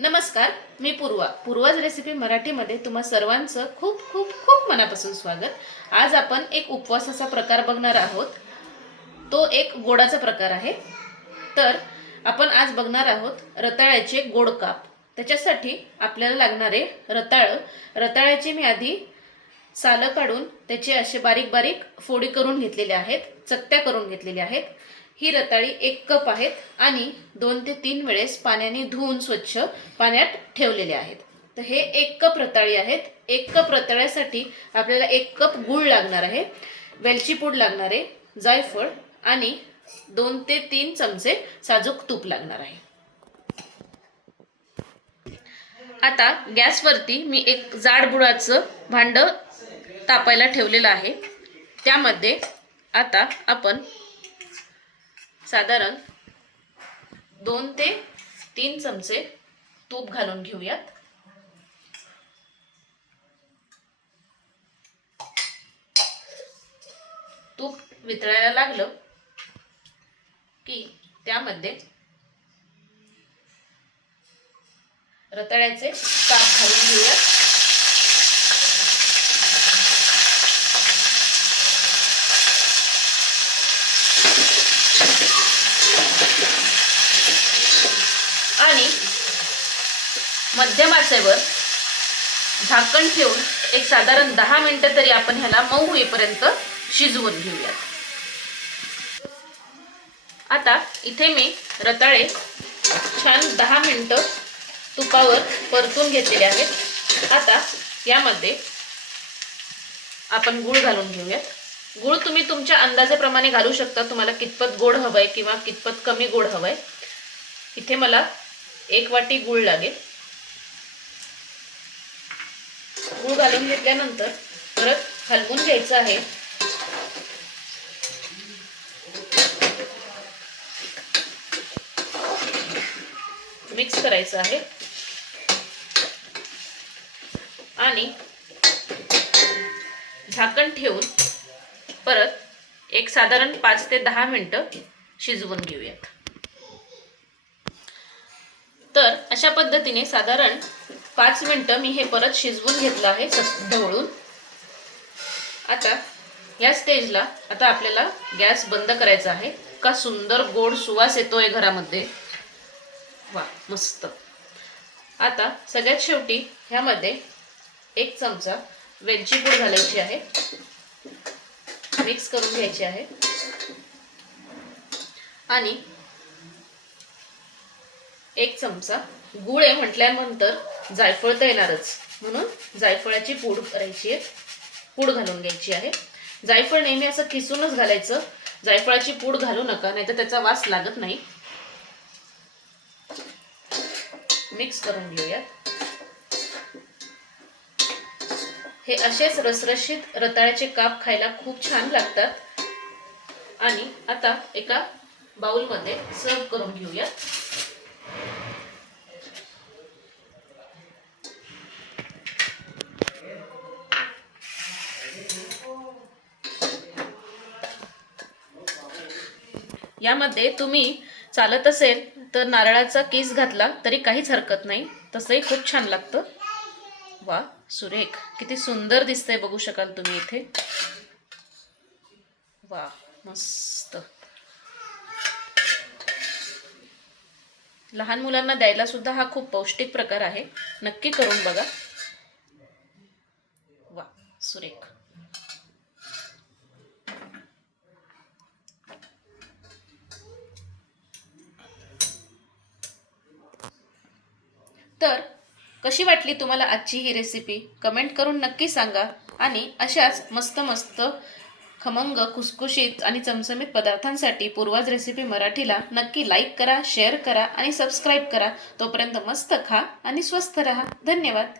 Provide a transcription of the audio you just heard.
नमस्कार मी पूर्वा. पूर्वाज रेसिपी मराठीमध्ये तुम्हा सर्वांचं खूप खूप खूप मनापासून स्वागत. आज आपण एक उपवासाचा प्रकार बघणार आहोत. तो एक गोडाचा प्रकार आहे. तर आपण आज बघणार आहोत रताळ्याचे गोड काप. त्याच्यासाठी आपल्याला लागणारे रताळ. रताळ्याचे मी आधी सालं काढून त्याचे असे बारीक बारीक फोडी करून घेतलेले आहेत चकत्या करून घेतलेल्या आहेत. ही रताळी एक कप आहेत आणि दोन ते तीन वेळेस पाण्याने धुवून स्वच्छ पाण्यात ठेवलेले आहेत. तर हे एक कप रताळी आहेत. एक कप रताळ्यासाठी आपल्याला एक कप गूळ लागणार आहे वेलची पूड लागणार आहे जायफळ आणि दोन ते तीन चमचे साजूक तूप लागणार आहे. आता गॅसवरती मी एक जाड भांडं भांड तापायला ठेवलेलं आहे. त्यामध्ये आता आपण साधारण दोन ते तीन चमचे तूप घालून घेऊयात. तूप वितळायला लागलं की त्यामध्ये रताळ्याचे काप घालून घेऊयात आणि मध्यम आचेवर झाकण ठेवून एक साधारण दहा मिनटं तरी आपण ह्याला मऊ होईपर्यंत शिजवून घेऊयात. आता इथे मी रताळे छान दहा मिनटं तुपावर परतून घेतलेले आहेत. आता यामध्ये आपण गूळ घालून घेऊयात. गूळ तुम्ही तुमच्या अंदाजाप्रमाणे घालू शकता. तुम्हाला कितपत गोड हवंय किंवा कितपत कमी गोड हवंय. इथे मला एक वाटी गूळ लागेल. गूळ घालून घेतल्यानंतर परत हलवून घ्यायचं आहे. मिक्स करायचं आहे. आणि झाकण ठेवून परत एक साधारण पाच ते दहा मिनटं शिजवून घेऊयात. तर अशा पद्धतीने साधारण पाच मिनटं मी हे परत शिजवून घेतलं आहे स- ढवळून. आता या स्टेजला आता आपल्याला गॅस बंद करायचा आहे. का सुंदर गोड सुवास येतोय घरामध्ये. वा मस्त. आता सगळ्यात शेवटी ह्यामध्ये एक चमचा वेलची पूड घालायची आहे. मिक्स करून घ्यायची आहे. आणि एक चमचा गुळ आहे म्हटल्यानंतर जायफळ तर येणारच. म्हणून जायफळाची पूड करायची आहे. पूड घालून घ्यायची आहे. जायफळ नेहमी असं किसूनच घालायचं. जायफळाची पूड घालू नका नाहीतर त्याचा वास लागत नाही. मिक्स करून घेऊयात. हे असेच रसरशीत रताळ्याचे काप खायला खूप छान लागतात. आणि आता एका बाउलमध्ये सर्व करून घेऊयात. यामध्ये तुम्ही चालत असेल तर नारळाचा केस घातला तरी काहीच हरकत नाही. तसंही खूप छान लागतं. वा सुरेख. किती सुंदर दिसतंय बघू शकाल तुम्ही इथे. वा मस्त. लहान मुलांना द्यायला सुद्धा हा खूप पौष्टिक प्रकार आहे. नक्की करून बघा. वा सुरेख. तर कशी वाटली तुम्हाला आजची ही रेसिपी कमेंट करून नक्की सांगा. आणि अशाच मस्त मस्त खमंग खुसखुशीत आणि चमचमीत पदार्थांसाठी पूर्वाज रेसिपी मराठीला नक्की लाईक करा शेअर करा आणि सबस्क्राईब करा. तोपर्यंत मस्त खा आणि स्वस्थ रहा. धन्यवाद.